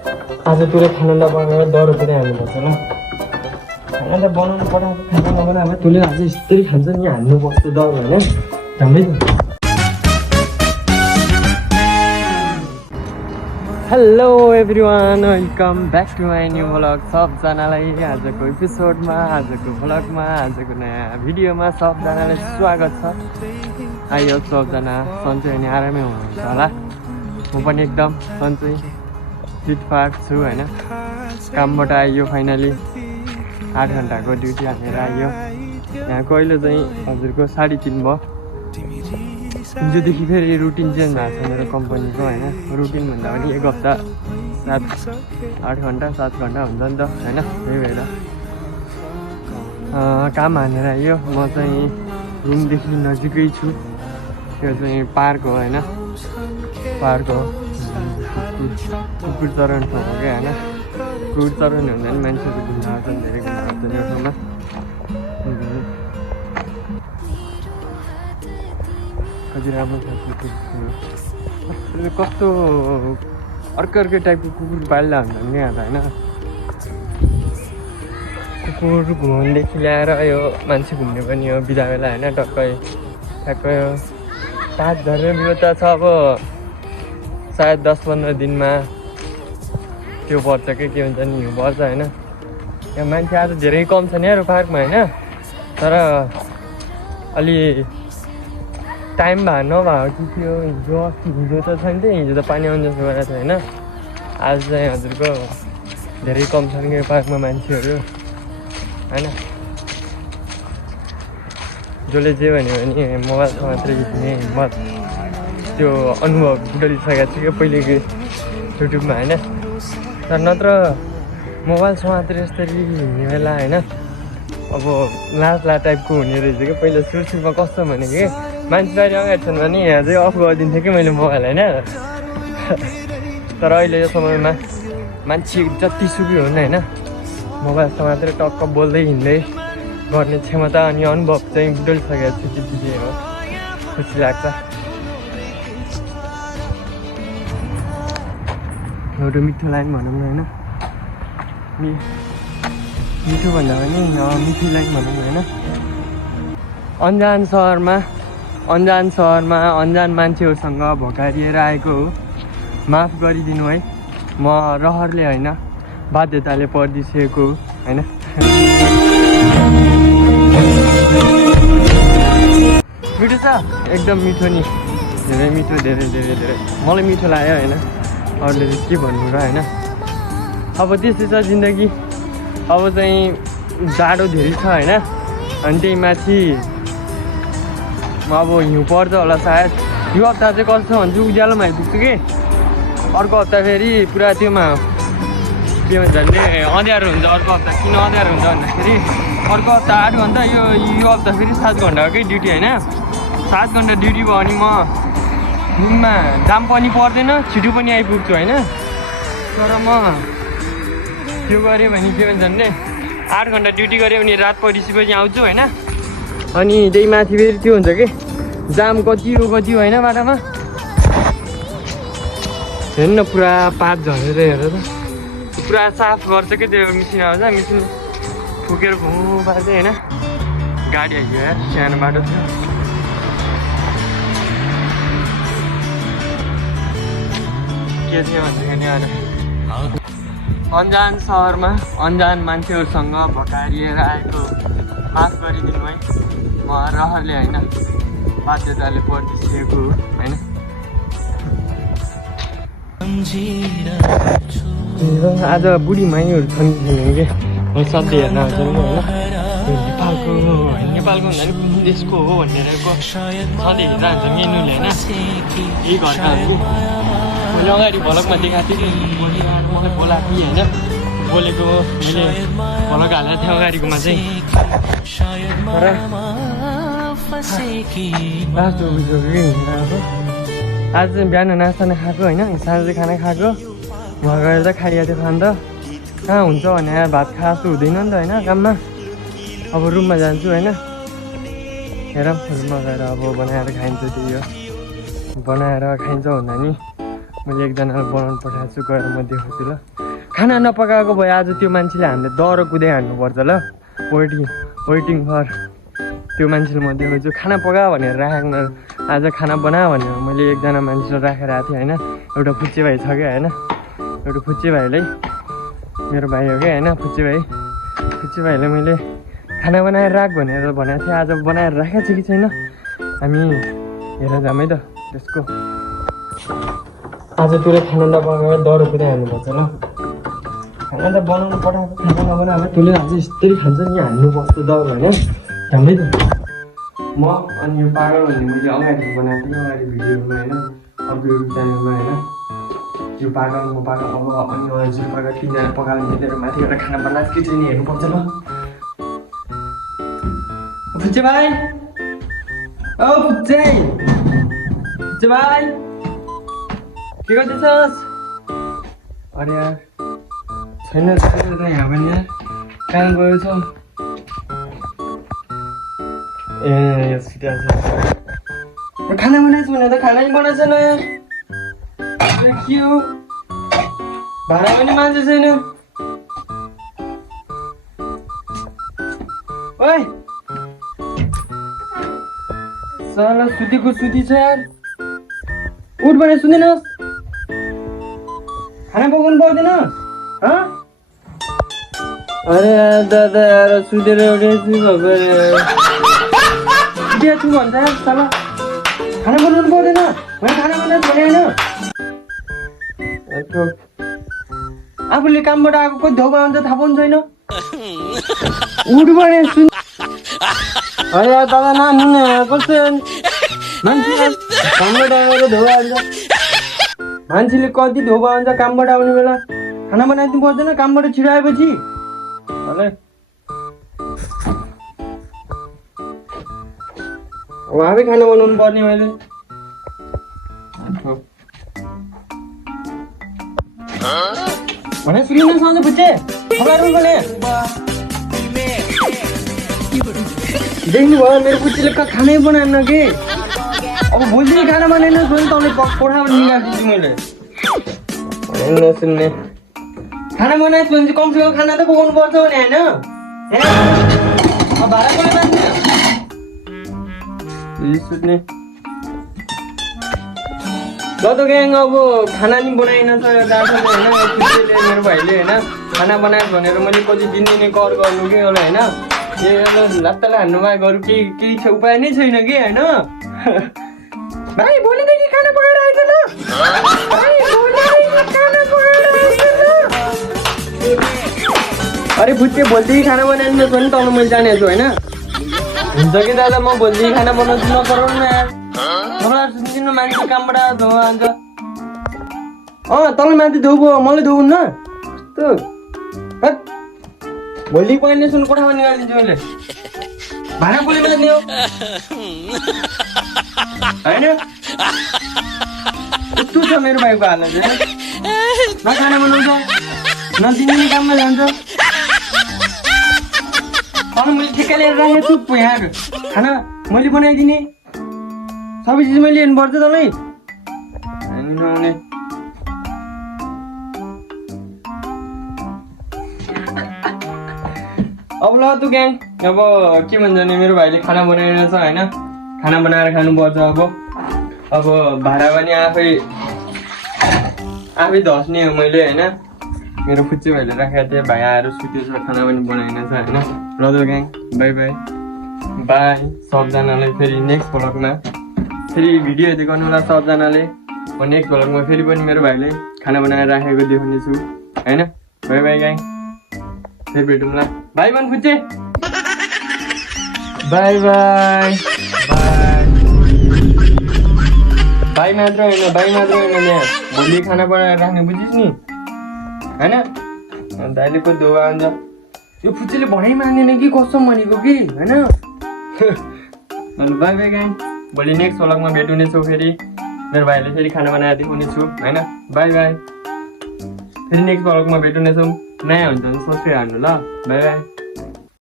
आज तैँले खाना नबनाएर डरो पनि हाल्नुपर्छ ल। खाना त बनाउनु पऱ्यो, खाना नबनाएर तैँले आज यस्तरी खान्छ नि हाल्नुपर्छ डर होइन झन्डै। Hello everyone, welcome back to my new vlog. सबजनालाई आजको एपिसोडमा, आजको भ्लगमा, आजको नयाँ भिडियोमा सबजनालाई स्वागत छ। आइयो सबजना सन्चै अनि आरामै हुनुहुन्छ होला। म पनि एकदम सन्चै फिटफाट छु होइन। कामबाट आइयो फाइनली, 8 घन्टाको ड्युटी हालेर आइयो। यहाँ कहिले चाहिँ हजुरको 3:30 भयो। हिजोदेखि फेरि रुटिन चेन्ज भएको छ मेरो कम्पनीको होइन। रुटिन भन्दा पनि 1 हप्ता 8 घन्टा 7 घन्टा हुन्छ नि त होइन। त्यही भएर काम हानेर आइयो। म चाहिँ रुमदेखि नजिकै छु। त्यो चाहिँ पार्क हो होइन, पार्क हो। कुकुर चराउनु ठाउँ हो क्या होइन। कुकुर चराउनु हुँदा पनि मान्छेहरू घुम्न आउँछन्, धेरै घुम्न आउँछन् यो ठाउँमा। कति राम्रो छ कुकुर। कस्तो अर्कै टाइपको कुकुर पाल्दा हुन्छ नि यहाँ त होइन। कुकुर घुमाउनुदेखि ल्याएर यो मान्छे घुम्ने पनि हो बिदा बेला होइन। ठ्याक्कै 5 झरेर बिउ त छ। अब सायद 10-15 दिनमा त्यो पर्छ के भन्छ नि, हिउँ पर्छ होइन। यहाँ मान्छे आज धेरै कम छ नि यार पार्कमा होइन। तर अलि टाइम भए नभएको कि थियो। हिजो त छैन थियो, हिजो त पानी आउने जस्तो गरेको थियो होइन। आज चाहिँ हजुरको धेरै कम छन् कि पार्कमा मान्छेहरू होइन। जसले जे भन्यो भने मोबाइलमा मात्रै खिच्ने त्यो अनुभव डलिसकेको छु क्या पहिलेको युट्युबमा होइन। तर नत्र मोबाइलसँग मात्रै यसरी हिँड्ने बेला होइन अब लाज टाइपको हुने रहेछ क्या। पहिला सुरुमा कस्तो भनेको कि मान्छे बाहिर अगाडि छन् भने यहाँ चाहिँ अफ गरिदिन्थेँ कि मैले मोबाइल होइन। तर अहिले यो समयमा मान्छे जतिसुकै हुन् होइन, मोबाइलसँग मात्रै टक्क बोल्दै हिँड्दै गर्ने क्षमता अनि अनुभव चाहिँ बुझिसकेको छु। त्यति चाहिँ हो, खुसी लाग्छ। एउटा मिठो लाइन भनौँ न होइन। मिठो भन्दा पनि मिठो लाइन भनौँ होइन। अन्जान सहरमा अन्जान मान्छेहरूसँग भोकारिएर आएको हो, माफ गरिदिनु है। म रहरले होइन, बाध्यताले पर्दिसेको होइन। मिठो छ एकदम मिठो नि, धेरै मिठो, धेरै धेरै धेरै मलाई मिठो लाग्यो होइन। अरूले चाहिँ के भन्नु र होइन। अब त्यस्तै छ जिन्दगी। अब चाहिँ जाडो धेरै छ होइन। अनि त्यही माथि अब हिउँ पर्छ होला सायद। यो हप्ता चाहिँ कस्तो भन्छु, उज्यालोमा आइपुग्छु कि अर्को हप्ता फेरि पुरा त्योमा के भन्छ भने अँध्यारो हुन्छ। अर्को हप्ता किन अँध्यारो हुन्छ भन्दाखेरि अर्को हप्ता 8 घन्टा, यो हप्ता फेरि 7 घन्टाकै ड्युटी होइन। 7 घन्टा ड्युटी भयो भने म रुममा जाम पनि पर्दैन, छिटो पनि आइपुग्छु होइन। तर म त्यो गरेँ भने के भन्छ भने 8 घन्टा ड्युटी गरेँ भने रात परिसकेपछि आउँछु होइन। अनि त्यही माथि फेरि त्यो हुन्छ कि जाम कति हो होइन बाटोमा। हेर्नु न पुरा पात झरेर हेर त, पुरा साफ गर्छ कि त्यो मिसिन आउँछ। मिसिन फुकेर घुम पार्दै होइन। गाडी आइयो यार, सानो बाटो थियो। के थियो भन्दाखेरि अन्जान सहरमा अन्जान मान्छेहरूसँग भकारिएर आएको, माफ गरिदिनु है। म रहरले होइन, बाध्यताले पर्दिसेको होइन। आज बुढी माइहरू छन् कि सधैँ हेर्न आउँछन् कि होइन। नेपालको भन्दा नि कुन देशको हो भनेरको सधैँ हेरेर आउँछ मेनुले होइन। यही घरका हो। मैले अगाडि भ्लगमा देखाएको थिएँ कि मलाई बोलाएको थिएँ होइन। बोलेको मैले भ्लग हालेको थिएँ अगाडिकोमा चाहिँ। तर आज चाहिँ बिहान नास्ता खाएको होइन, साँझै खाना खाएको। घर गएर त खाइएको थियो खान त। कहाँ हुन्छ भने भात खाएको हुँदैन नि त होइन काममा। अब रुममा जान्छु होइन। हेरौँ रुममा गएर अब बनाएर खाइन्छ। त्यही हो, बनाएर खाइन्छ भन्दा नि म मैले एकजनालाई बनाउनु पठाएको छु, गएर म देखाउँछु ल। खाना नपकाएको भए आज त्यो मान्छेले हामीले दह्रो कुदै हान्नुपर्छ ल। वेटिङ फर त्यो मान्छेले म देखाउँछु। खाना पका भनेर राखेको आज खाना बना भनेर मैले एकजना मान्छेलाई राखेर आएको थिएँ होइन। एउटा फुच्चे भाइ छ क्या होइन, एउटा फुच्चे भाइलाई मेरो भाइ हो क्या होइन, फुच्चे भाइलाई मैले खाना बनाएर राख भनेर भनेको थिएँ। आज बनाएर राखेको छ कि छैन हामी हेरेर जाऊँ है त त्यसको। आज त्यसले खाना नपकाएर दह्रो कुदै हाल्नुपर्छ ल। खाना त बनाउनु पठाएको, खाना नबनाएको त्यसले आज यस्तै खान्छ नि, हाल्नुपर्छ दह्रो होइन झन्डै त। म अनि यो पागल भन्ने मैले अगाडि बनाएको थिएँ, अगाडि भिडियोमा होइन, अर्को युट्युब च्यानलमा होइन। यो पागल म पागल अब अनि हजुर पागल तिनजना पकाएर मिलेर माथि गएर खाना बनाएको कि छैन हेर्नुपर्छ ल। फुच्चे भाइ, ओ फुच्चे भाइ के गर्दैछस्? अरे यार छैन त यहाँ पनि यार, कहाँ गयो छ? ए खाना बनाएछु भने त खाना नि बनाएछ न यार, के हो? भाडा पनि मान्छे छैन। ओइ साला सुतेको सुती छ यार, उठ भने सुन्दैनस्? खाना पकाउनु पर्दैन? अरे यार दादा यार सुतेर उठेछु छु भन्छ यार साला। खाना बनाउनु पर्दैन? मैले खाना बनाएको भने होइन। आफूले कामबाट आएको कोही धोबा हुन्छ थाहा पनि छैन। उठ भने सुन। अरे यार दादा नानु न कस्तो मान्छे कामबाट आएर धोबा हुन्छ। मान्छेले कति धोबा हुन्छ कामबाट आउने बेला। खाना बनाइदिनु पर्दैन कामबाट छिटो आएपछि? उहाँकै खाना बनाउनु पर्ने मैले। भने सुनिन सधैँ फुच्चे भने देख्नुभयो मेरो फुच्चीले खानै बनाएन कि। अब भोलि खाना बनाएन भने तपाईँले पठाएर निकालिदिन्छु मैले। नसुन्ने खाना बनाएछु भने चाहिँ कमसेकम खाना त पकाउनु पर्छ भने होइन। भाडा कसले मान्छ? सुत्ने ल त ग्याङ अब खाना नि बनाइन छ दाजुले होइन, फुच्चेले मेरो भाइले होइन खाना बनाएको भनेर मैले कति दिने कर गर्नु कि होला होइन। ए लात्ताले हान्नु बाहेक अरू केही छ उपाय नै छैन कि होइन। भाइ भोलिदेखि खाना पकाएर आइज ल। अरे फुच्चे भोलिदेखि खाना बनाइदिनु भने तल मैले जानेको छु होइन। हुन्छ कि दादा म भोलिदेखि खाना बनाउँछु नपराउनु न यार। मलाई सुनिदिनु मान्छे कामबाट धो आन्छ। तल माथि धोबो मलाई धोउन्न त। भोलि पहिले सुन कोठामा निकालिदिन्छु मैले। भाडा कसले मात्ने हो होइन? यस्तो छ मेरो भाइको हालत होइन। न खाना बनाउँछ न दिने काममा जान्छ। अनि मैले ठिक्का लिएर राखेको छु यहाँ खाना मैले बनाइदिने सबै चिज मैले हेर्नुपर्छ तँलाई नआउने। अब ल तँ ग्याङ अब के भन्छ भने मेरो भाइले खाना बनाइरहेको छ होइन। खाना बनाएर खानुपर्छ। अब भाडा पनि आफै धस्ने हो मैले होइन। मेरो फुच्चे भाइले राखेको थिएँ, भाइ आएर सुतेछ, खाना पनि बनाएन छ होइन। ल त ग्याङ बाई बाई बाई सबजनालाई। फेरि नेक्स्ट भ्लगमा फेरि भिडियो देखाउनु होला सबजनाले। म नेक्स्ट भ्लगमा फेरि पनि मेरो भाइले खाना बनाएर राखेको देखाउने छु होइन। बाई बाई ग्याङ फेरि भेटौँला। बाई भन फुच्चे बाई बाई बाई। भाइ मात्र होइन यहाँ भोलि खाना बनाएर राख्ने बुझिस् नि होइन। दाइले पो धोवा हुन्छ। यो फुच्चेले भनाइ मान्दैन कि कसम भनेको कि होइन। बाई बाई गाइस, भोलि नेक्स्ट भ्लगमा भेट हुनेछौँ। फेरि मेरो भाइले फेरि खाना बनाएर देखाउने छु होइन। बाई बाई फेरि नेक्स्ट भ्लगमा भेट हुनेछौँ। नयाँ हुन्छ भने सब्सक्राइब हान्नु ल। By by.